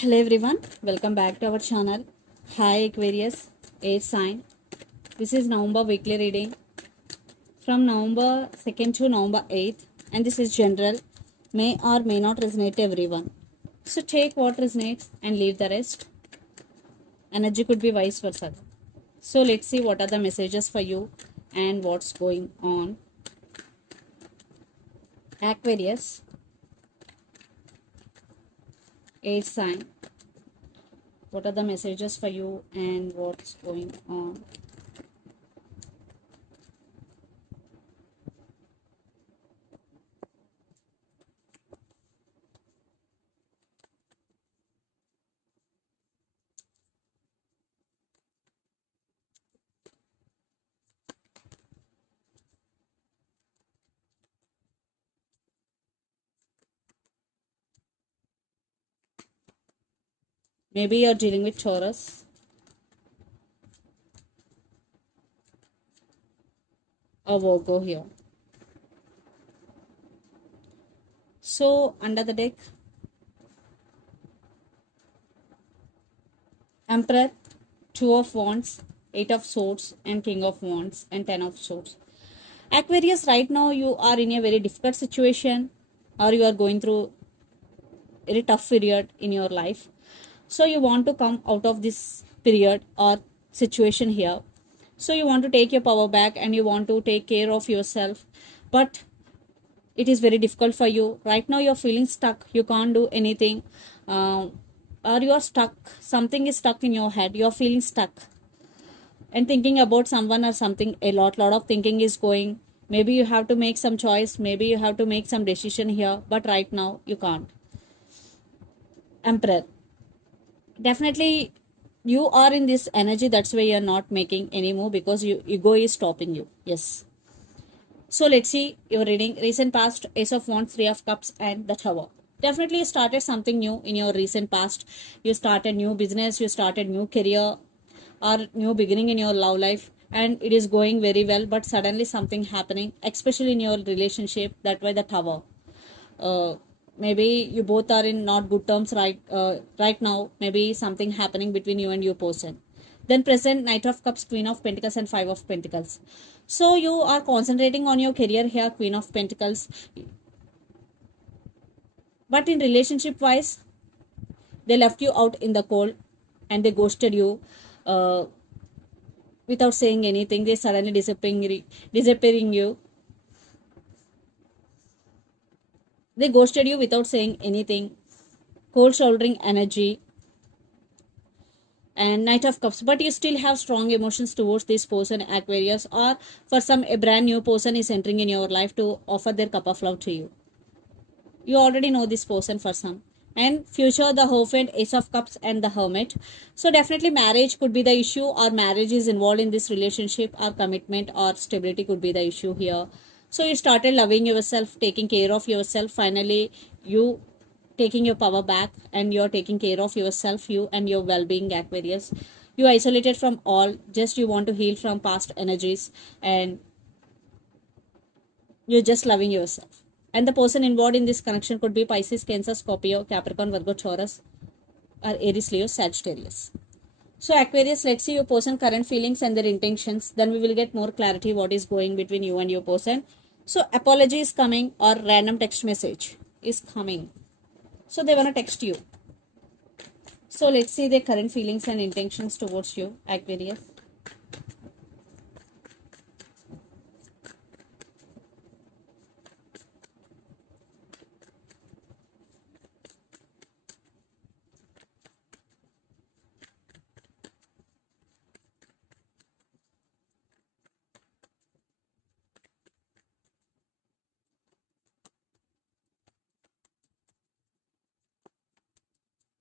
Hello everyone, welcome back to our channel. Hi Aquarius, air sign. This is November weekly reading from November 2nd to November 8th, and this is general, may or may not resonate to everyone. So take what resonates and leave the rest. Energy could be vice versa. So let's see what are the messages for you and what's going on. Aquarius, air sign. What are the messages for you and what's going on? Maybe you're dealing with Taurus or Virgo here. So under the deck, Emperor, Two of Wands, Eight of Swords, and King of Wands, and Ten of Swords. Aquarius, right now you are in a very difficult situation, or you are going through a very tough period in your life. So you want to come out of this period or situation here. So you want to take your power back and you want to take care of yourself, but it is very difficult for you right now. You're feeling stuck, you can't do anything, or you're stuck, something is stuck in your head, you're feeling stuck and thinking about someone or something. A lot of thinking is going. Maybe you have to make some choice, maybe you have to make some decision here, but right now you can't. Emperor, definitely you are in this energy, that's why you're not making any move because your ego is stopping you. Yes. So let's see your reading. Recent past, Ace of Wands, Three of Cups, and the Tower. Definitely you started something new in your recent past. You started new business, you started new career, or new beginning in your love life, and it is going very well, but suddenly something happening, especially in your relationship. That way the Tower. Uh, Maybe you both are in not good terms right now. Maybe something happening between you and your person. Then present, Knight of Cups, Queen of Pentacles, and Five of Pentacles. So you are concentrating on your career here, Queen of Pentacles, but in relationship wise, they left you out in the cold and they ghosted you, uh, without saying anything. They suddenly disappearing you. They ghosted you without saying anything. Cold shouldering energy and Knight of Cups, but you still have strong emotions towards this person, Aquarius, or for some a brand new person is entering in your life to offer their cup of love to you. You already know this person for some. And future, the Hierophant, Ace of Cups, and the Hermit. So definitely marriage could be the issue, or marriage is involved in this relationship, or commitment or stability could be the issue here. So you started loving yourself, taking care of yourself. Finally you taking your power back and you're taking care of yourself, you and your well-being, Aquarius. You isolated from all, just you want to heal from past energies, and you're just loving yourself. And the person involved in this connection could be Pisces, Cancer, Scorpio, Capricorn, Virgo, Taurus, or Aries, Leo, Sagittarius. So Aquarius, let's see your person current feelings and their intentions. Then we will get more clarity what is going between you and your person. So apology is coming, or random text message is coming. So they want to text you. So let's see their current feelings and intentions towards you, Aquarius.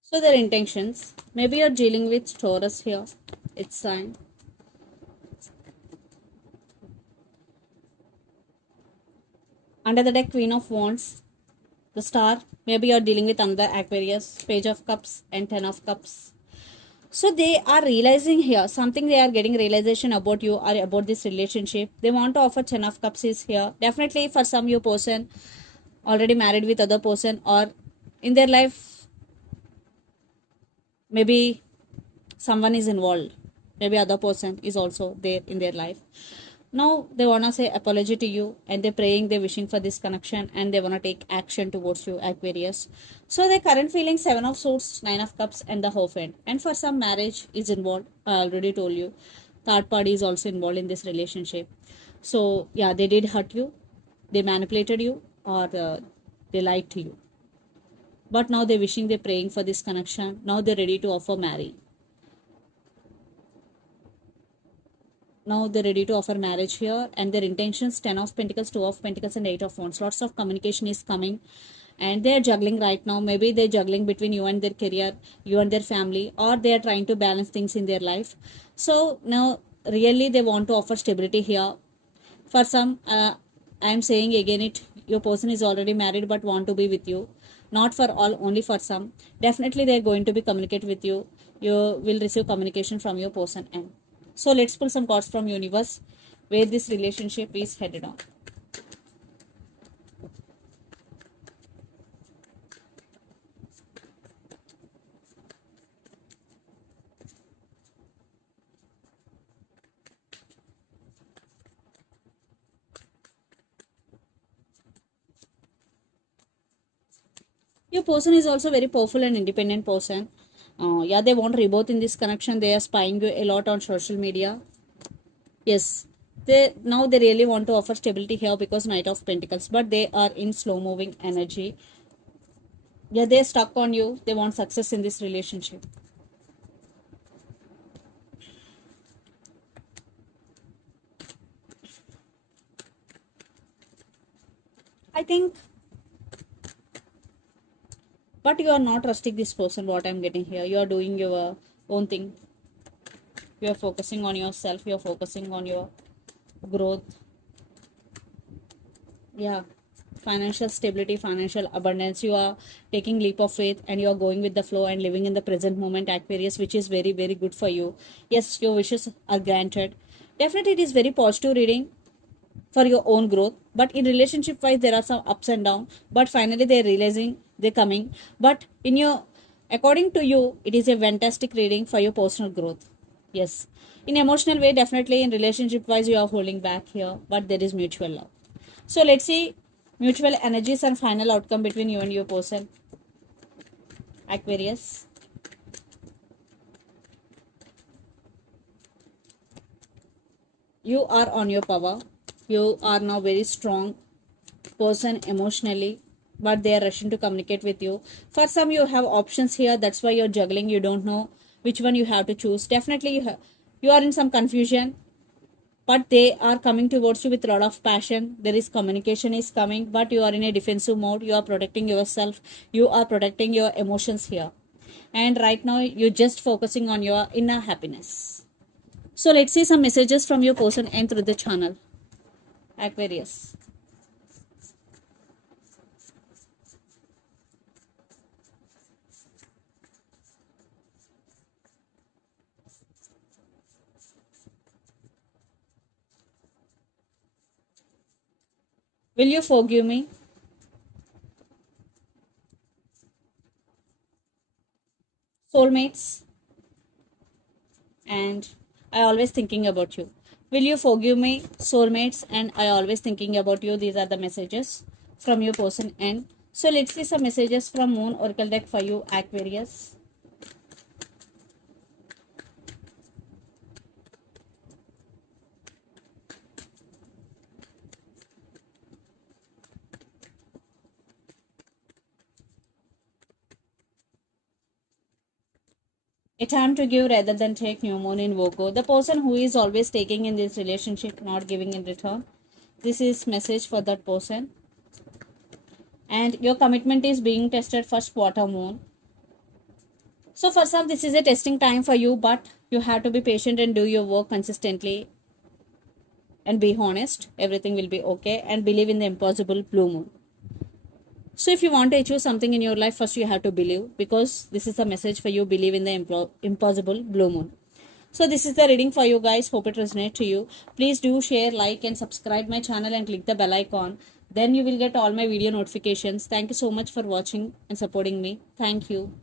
So their intentions. Maybe you're dealing with Taurus here. It's sign. Under the deck, Queen of Wands, the Star. Maybe you're dealing with another Aquarius, Page of Cups, and Ten of Cups. So they are realizing here something, they are getting realization about you or about this relationship. They want to offer Ten of Cups is here. Definitely for some, your person already married with other person, or in their life maybe someone is involved, maybe other person is also there in their life. Now they want to say apology to you, and they're praying, they're wishing for this connection, and they want to take action towards you, Aquarius. So their current feeling, 7 of Swords, 9 of Cups, and the Hierophant. And for some, marriage is involved. I already told you. Third party is also involved in this relationship. So yeah, they did hurt you, they manipulated you, or they lied to you. But now they're wishing, they're praying for this connection. Now they're ready to offer marriage. Now they're ready to offer marriage here, and their intentions, 10 of Pentacles, 2 of Pentacles, and 8 of Wands. Lots of communication is coming, and they're juggling right now. Maybe they're juggling between you and their career, you and their family, or they're trying to balance things in their life. So now really they want to offer stability here. For some, I am saying again it, your person is already married but want to be with you. Not for all, only for some. Definitely they're going to be communicate with you. You will receive communication from your person. And so let's pull some cards from universe where this relationship is headed on. Your person is also very powerful and independent person. Yeah, they want rebirth in this connection. They are spying you a lot on social media. Yes, they really want to offer stability here because Knight of Pentacles, but they are in slow moving energy. Yeah, they're stuck on you. They want success in this relationship. I think, but you are not trusting this person. What I'm getting here, you are doing your own thing. You are focusing on yourself. You are focusing on your growth. Yeah, financial stability, financial abundance. You are taking leap of faith, and you are going with the flow and living in the present moment, Aquarius, which is very, very good for you. Yes, your wishes are granted. Definitely it is very positive reading for your own growth, but in relationship wise there are some ups and downs, but finally they're realizing, they're coming. But in your, according to you, it is a fantastic reading for your personal growth. Yes, in emotional way, definitely in relationship wise you are holding back here, but there is mutual love. So let's see mutual energies and final outcome between you and your person, Aquarius. You are on your power. You are now very strong person emotionally, but they are rushing to communicate with you. For some, you have options here. That's why you're juggling. You don't know which one you have to choose. Definitely, you are in some confusion, but they are coming towards you with a lot of passion. There is communication is coming, but you are in a defensive mode. You are protecting yourself. You are protecting your emotions here. And right now, you're just focusing on your inner happiness. So let's see some messages from your person and through the channel, Aquarius. Will you forgive me? Soulmates, and I always thinking about you. Will you forgive me, soulmates, and I always thinking about you. These are the messages from your person. And so let's see some messages from Moon Oracle deck for you, Aquarius. A time to give rather than take, new moon in Virgo. The person who is always taking in this relationship, not giving in return. This is message for that person. And your commitment is being tested first quarter moon. So for some, this is a testing time for you, but you have to be patient and do your work consistently and be honest. Everything will be okay, and believe in the impossible blue moon. So if you want to achieve something in your life, first you have to believe, because this is a message for you. Believe in the impossible blue moon. So this is the reading for you guys. Hope it resonates to you. Please do share, like, and subscribe my channel and click the bell icon. Then you will get all my video notifications. Thank you so much for watching and supporting me. Thank you.